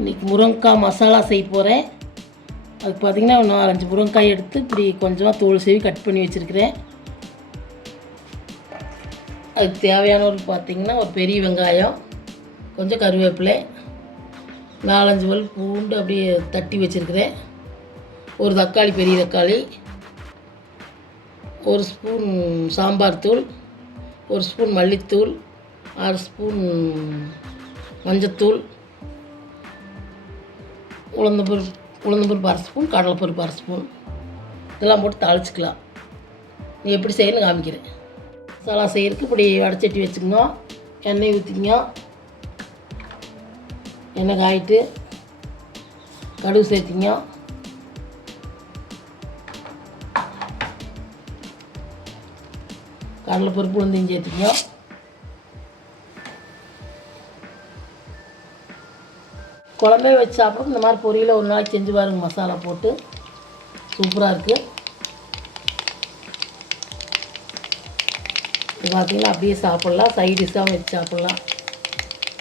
இன்றைக்கி முருங்கைக்காய் மசாலா செய்ய போகிறேன். அதுக்கு பார்த்திங்கன்னா 4-5 முருங்கைக்காய் எடுத்து இப்படி கொஞ்சமாக தோல் சீவி கட் பண்ணி வச்சுருக்கிறேன். அதுக்கு தேவையானவர்கள் பார்த்திங்கன்னா ஒரு பெரிய வெங்காயம், கொஞ்சம் கருவேப்பிலை, 4-5 பல் பூண்டு அப்படியே தட்டி வச்சுருக்கிறேன். ஒரு தக்காளி, பெரிய தக்காளி, 1 ஸ்பூன் சாம்பார் தூள், 1 ஸ்பூன் மல்லித்தூள், 1/2 ஸ்பூன் மஞ்சத்தூள், உளுந்தம்பருப்பு 1/2 ஸ்பூன், கடலைப்பருப்பு 1/2 ஸ்பூன், இதெல்லாம் போட்டு தாளிச்சிக்கலாம். நீ எப்படி செய்யணும்னு காமிக்கிறேன். மசாலா செய்யறதுக்கு இப்படி வடைச்சட்டி வச்சுக்கோங்க. எண்ணெய் ஊற்றிங்க. எண்ணெய் காயிட்டு கடுகு சேர்த்திங்க. கடலைப்பருப்பு உளுந்தையும் சேர்த்திங்க. குழம்பே வச்சு சாப்பிட்றது இந்த மாதிரி பொரியலை ஒரு நாளைக்கு செஞ்சு பாருங்க. மசாலா போட்டு சூப்பராக இருக்குது. இது பார்த்திங்கன்னா அப்படியே சாப்பிட்லாம், சைட் டிஷ்ஷாகவும் வச்சு சாப்பிட்லாம்,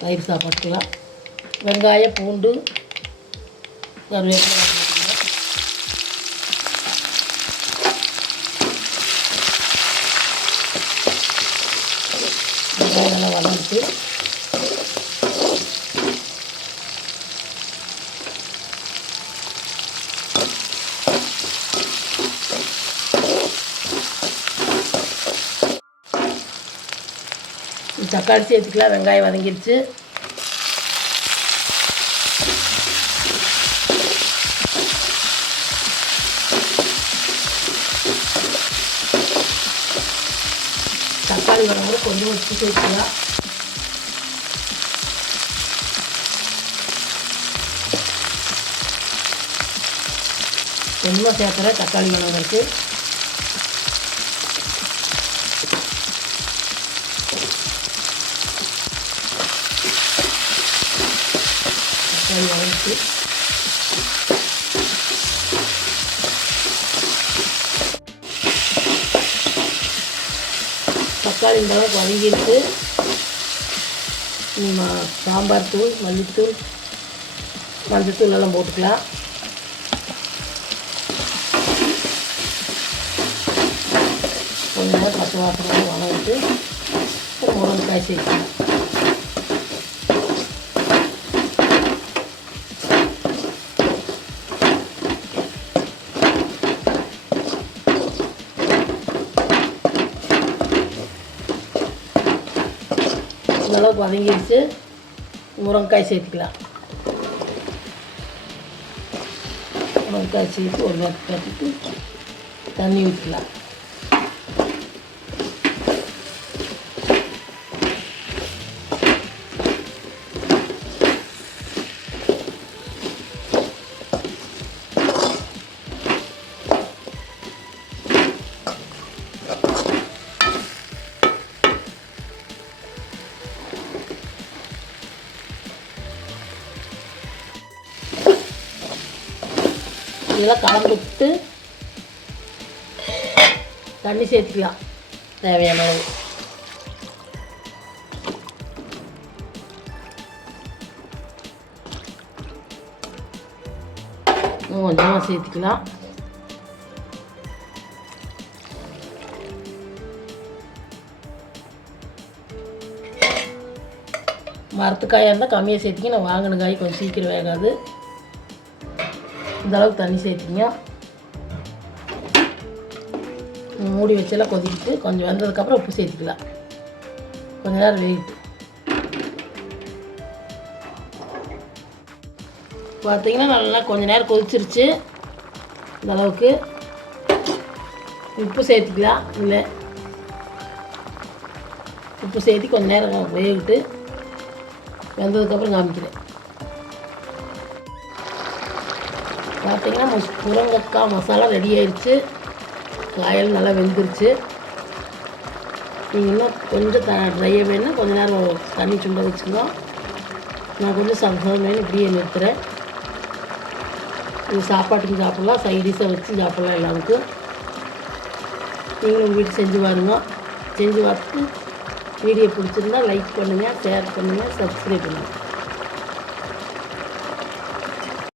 தயிர் சாப்பாட்டுக்கலாம். வெங்காயம், பூண்டு, கருவேப்பிலை வெங்காயம் நல்லா வதங்கிட்டு தக்காளி சேர்த்துக்கலாம். வெங்காயம் வதங்கிடுச்சு. தக்காளி வரும்போது கொஞ்சம் உப்பு சேர்த்துக்கலாம். கொஞ்சமாக சேர்த்துறேன் தக்காளி வதங்கிறதுக்கு. தக்காளி வதங்கிட்டு தக்காளி இந்த அளவுக்கு வதங்கிட்டு சாம்பார் தூள், மல்லித்தூள், மஞ்சத்தூள் எல்லாம் போட்டுக்கலாம். கொஞ்சம் நேரம் பச்சை வாசனை வதங்கிட்டு முருங்கைக்காய் சேர்க்கலாம். இந்தளவுக்கு வதங்கிடுச்சு. முருங்கைக்காய் சேர்த்துக்கலாம். முருங்கைக்காய் சேர்த்து ஒரு வதக்கு கட்டிட்டு தண்ணி ஊற்றிக்கலாம். இதெல்லாம் கலந்து விட்டு தண்ணி சேர்த்துக்கலாம் தேவையான அளவு. கொஞ்சமாக சேர்த்துக்கலாம். மரத்துக்காயாக இருந்தால் கம்மியாக சேர்த்திங்க. நான் வாங்கின காய் கொஞ்சம் சீக்கிரம் வேகாது. இந்தளவுக்கு தண்ணி சேர்த்திங்க. மூடி வச்செல்லாம் கொதிக்கிட்டு கொஞ்சம் வெந்ததுக்கப்புறம் உப்பு சேர்த்துக்கலாம். கொஞ்சம் நேரம் வேகிட்டு பார்த்திங்கன்னா நல்லா கொஞ்சம் நேரம் கொதிச்சிருச்சு. இந்தளவுக்கு உப்பு சேர்த்துக்கலாம். இல்லை உப்பு சேர்த்து கொஞ்சம் நேரம் வேகிட்டு வெந்ததுக்கப்புறம் காமிக்கிறேன். பார்த்திங்கன்னா முருங்கைக்காய் மசாலா ரெடி ஆயிடுச்சு. காயெல்லாம் நல்லா வெந்துருச்சு. நீங்கள் இன்னும் கொஞ்சம் ட்ரையாக வேணுன்னா கொஞ்சம் நேரம் தண்ணி சுண்ட வச்சுக்கோ. நான் கொஞ்சம் சமையல் இப்படியே நிறுத்துகிறேன். இது சாப்பாட்டுக்கு சாப்பிட்லாம், சைடிஷாக வச்சு சாப்பிட்லாம். எல்லாருக்கும் நீங்களும் உங்கள் வீட்டு செஞ்சு பாருங்க. செஞ்சு பார்த்துட்டு வீடியோ பிடிச்சிருந்தா லைக் பண்ணுங்கள், ஷேர் பண்ணுங்கள், சப்ஸ்கிரைப் பண்ணுங்கள்.